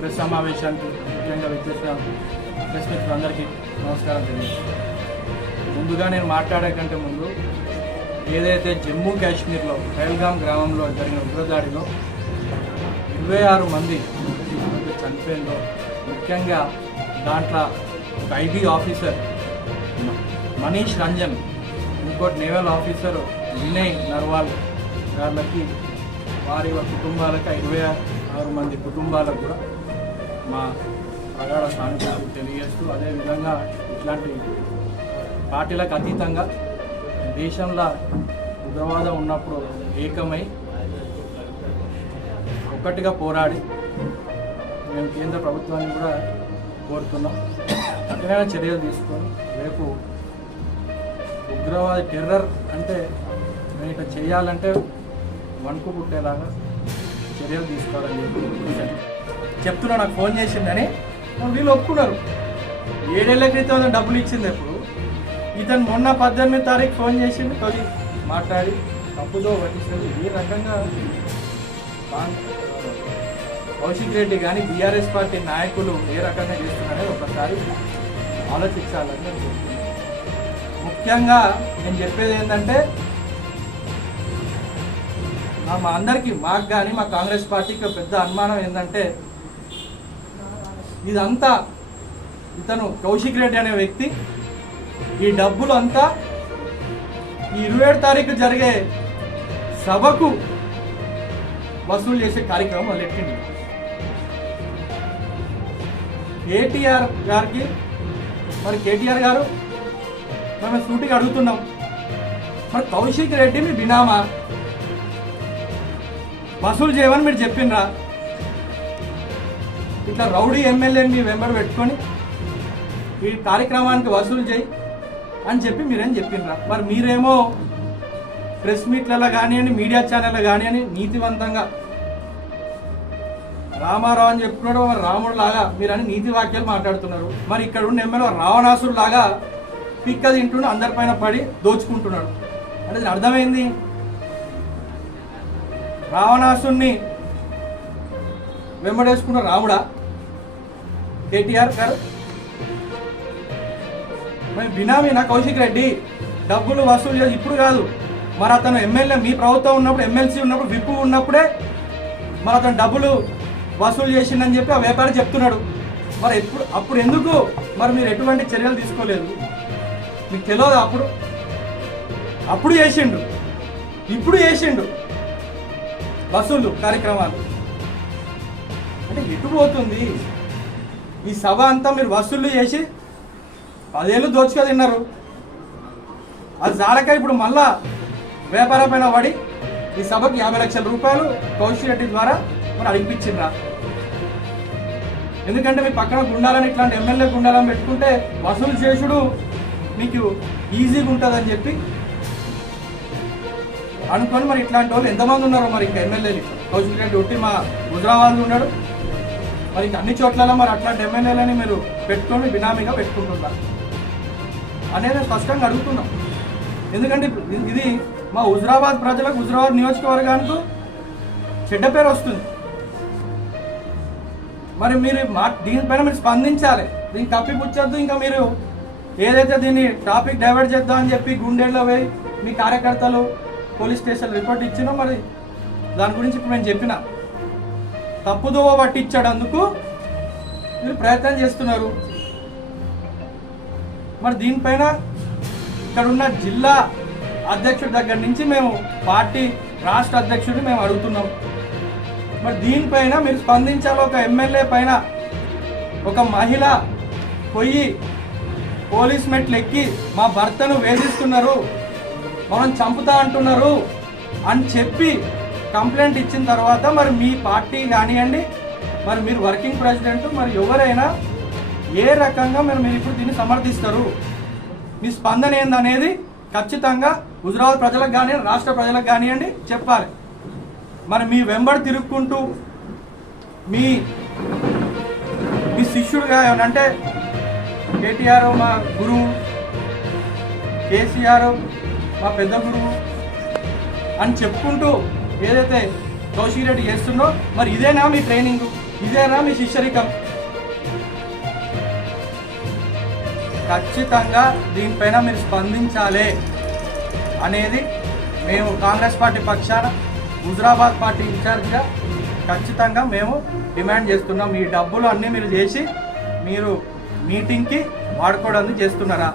Press సమావేశానికి ముఖ్యంగా విచ్చేసిన ప్రెస్ మిత్రులందరికీ నమస్కారం తెలియజేస్తాను. ముందుగా నేను మాట్లాడే కంటే ముందు ఏదైతే జమ్మూ కాశ్మీర్లో పహల్గాం గ్రామంలో జరిగిన ఉగ్రదాడిలో 26 మంది చనిపోయిందో, ముఖ్యంగా దాంట్లో ఒక ఐబీ ఆఫీసర్ మనీష్ రంజన్, ఇంకోటి నేవల్ ఆఫీసర్ వినయ్ నర్వాల్ గారికి, వారి కుటుంబాలకు 26 మంది కుటుంబాలకు కూడా మా ప్రగాఢ సానుభూతి తెలియజేస్తూ, అదేవిధంగా ఇట్లాంటి పార్టీలకు అతీతంగా దేశంలో ఉగ్రవాదం ఉన్నప్పుడు ఏకమై ఒక్కటిగా పోరాడి మేము కేంద్ర ప్రభుత్వాన్ని కూడా కోరుతున్నాం, కఠినమైన చర్యలు తీసుకొని రేపు ఉగ్రవాద టెర్రర్ అంటే మేము ఇట్లా చేయాలంటే వణుకు పుట్టేలాగా చర్యలు తీసుకోవాలని చెప్తున్నా. నాకు ఫోన్ చేసిందని వీళ్ళు ఒప్పుకున్నారు. 7 ఏళ్ల క్రితం డబ్బులు ఇచ్చింది. ఎప్పుడు ఇతను మొన్న 18వ తారీఖు ఫోన్ చేసింది, తొలి మాట్లాడి తప్పుదో పట్టించింది. ఈ రకంగా కౌశిక్ రెడ్డి కానీ బీఆర్ఎస్ పార్టీ నాయకులు ఏ రకంగా చేస్తున్నారనేది ఒకసారి ఆలోచించాలని నేను చెప్తున్నాను. ముఖ్యంగా నేను చెప్పేది ఏంటంటే, మా అందరికీ, మాకు కానీ మా కాంగ్రెస్ పార్టీకి పెద్ద అనుమానం ఏంటంటే, ఇదంతా ఇతను కౌశిక్ రెడ్డి అనే వ్యక్తి ఈ డబ్బులు అంతా ఈ 27 తారీఖు జరిగే సభకు వసూలు చేసే కార్యక్రమం మొదలెట్టింది. కేటీఆర్ గారికి, మరి కేటీఆర్ గారు మేము సూటిగా అడుగుతున్నాం, మరి కౌశిక్ రెడ్డి మీ బినామా వసూలు చేయమని మీరు చెప్పిండ్రా? ఇట్లా రౌడీ ఎమ్మెల్యేని మీ వెంబడి పెట్టుకొని ఈ కార్యక్రమానికి వసూలు చేయి అని చెప్పి మీరేం చెప్పిండ్రా? మరి మీరేమో ప్రెస్ మీట్లలో కానివ్వండి, మీడియా ఛానల్లో కానివ్వండి, నీతివంతంగా రామారావు అని చెప్పుకున్నాడు, మరి రాముడు లాగా మీరని నీతి వాక్యాలు మాట్లాడుతున్నారు. మరి ఇక్కడ ఉన్న ఎమ్మెల్యే రావణాసుడు లాగా పిక్క తింటుండే అందరిపైన పడి దోచుకుంటున్నాడు. అంటే దీని అర్థమైంది, రావణాసుడిని వెంబడేసుకున్న రాముడా కేటీఆర్ గారు? మరి బినామీ నా కౌశిక్ రెడ్డి డబ్బులు వసూలు చేసి ఇప్పుడు కాదు, మరి అతను ఎమ్మెల్యే మీ ప్రభుత్వం ఉన్నప్పుడు, ఎమ్మెల్సీ ఉన్నప్పుడు, విప్పు ఉన్నప్పుడే మరి అతను డబ్బులు వసూలు చేసిండని చెప్పి ఆ వ్యాపారి చెప్తున్నాడు. మరి అప్పుడు ఎందుకు మరి మీరు ఎటువంటి చర్యలు తీసుకోలేదు? మీకు తెలియదు? అప్పుడు చేసిండు, ఇప్పుడు చేసిండు వసూలు కార్యక్రమాలు. అంటే ఎటు పోతుంది ఈ సభ అంతా? మీరు వసూళ్లు చేసి 10 ఏళ్ళు దోచుక తిన్నారు. అది చాలక ఇప్పుడు మళ్ళా వ్యాపారం పైన పడి ఈ సభకి 50 లక్షల రూపాయలు కౌశిక్ రెడ్డి ద్వారా మరి అడిగిపించిండ్రా? ఎందుకంటే మీ పక్కన గుండాలని, ఇట్లాంటి ఎమ్మెల్యే గుండాలని పెట్టుకుంటే వసూలు చేసుడు మీకు ఈజీగా ఉంటుందని చెప్పి అనుకొని మరి ఇట్లాంటి వాళ్ళు ఎంతమంది ఉన్నారో మరి ఇంకా ఎమ్మెల్యేలు. కౌశిక్ రెడ్డి ఒట్టి మా హుజరాబాద్లో ఉన్నాడు, మరి ఇంకా అన్ని చోట్లలో మరి అట్లాంటి ఎమ్మెల్యేలని మీరు పెట్టుకొని బినామీగా పెట్టుకుంటున్నారు అనేది స్పష్టంగా అడుగుతున్నాం. ఎందుకంటే ఇది మా హుజరాబాద్ ప్రజలకు, హుజరాబాద్ నియోజకవర్గానికి చెడ్డ పేరు వస్తుంది. మరి మీరు దీనిపైన మీరు స్పందించాలి, దీన్ని తప్పిపుచ్చొద్దు. ఇంకా మీరు ఏదైతే దీన్ని టాపిక్ డైవర్ట్ చేద్దామని చెప్పి గుండెల్లో పోయి మీ కార్యకర్తలు పోలీస్ స్టేషన్ రిపోర్ట్ ఇచ్చినా, మరి దాని గురించి ఇప్పుడు నేను చెప్పిన తప్పుదోవ పట్టించడందుకు మీరు ప్రయత్నం చేస్తున్నారు. మరి దీనిపైన ఇక్కడున్న జిల్లా అధ్యక్షుడి దగ్గర నుంచి మేము పార్టీ రాష్ట్ర అధ్యక్షుడిని మేము అడుగుతున్నాం. మరి దీనిపైన మీరు స్పందించాలి. ఒక ఎమ్మెల్యే పైన ఒక మహిళ పోయి పోలీస్ మెట్లు ఎక్కి మా భర్తను వేధిస్తున్నారు, మనం చంపుతా అంటున్నారు అని చెప్పి కంప్లైంట్ ఇచ్చిన తర్వాత మరి మీ పార్టీ కానివ్వండి, మరి మీరు వర్కింగ్ ప్రెసిడెంట్, మరి ఎవరైనా ఏ రకంగా మీరు ఇప్పుడు దీన్ని సమర్థిస్తారు? మీ స్పందన ఏందనేది ఖచ్చితంగా హుజరాబాద్ ప్రజలకు కానివ్వండి, రాష్ట్ర ప్రజలకు కానివ్వండి చెప్పాలి. మరి మీ వెంబడి తిరుక్కుంటూ మీ శిష్యుడుగా ఏమనంటే కేటీఆర్ మా గురువు, కేసీఆర్ మా పెద్ద గురువు అని చెప్పుకుంటూ ఏదైతే కౌశిక్ రెడ్డి చేస్తున్నావు. మరి ఇదేనా మీ ట్రైనింగ్? ఇదేనా మీ శిష్యరికం? ఖచ్చితంగా దీనిపైన మీరు స్పందించాలి అనేది మేము కాంగ్రెస్ పార్టీ పక్షాన హుజురాబాద్ పార్టీ ఇన్ఛార్జ్గా ఖచ్చితంగా మేము డిమాండ్ చేస్తున్నాం. మీ డబ్బులు అన్నీ మీరు చేసి మీరు మీటింగ్కి వాడుకోవడానికి చేస్తున్నారా?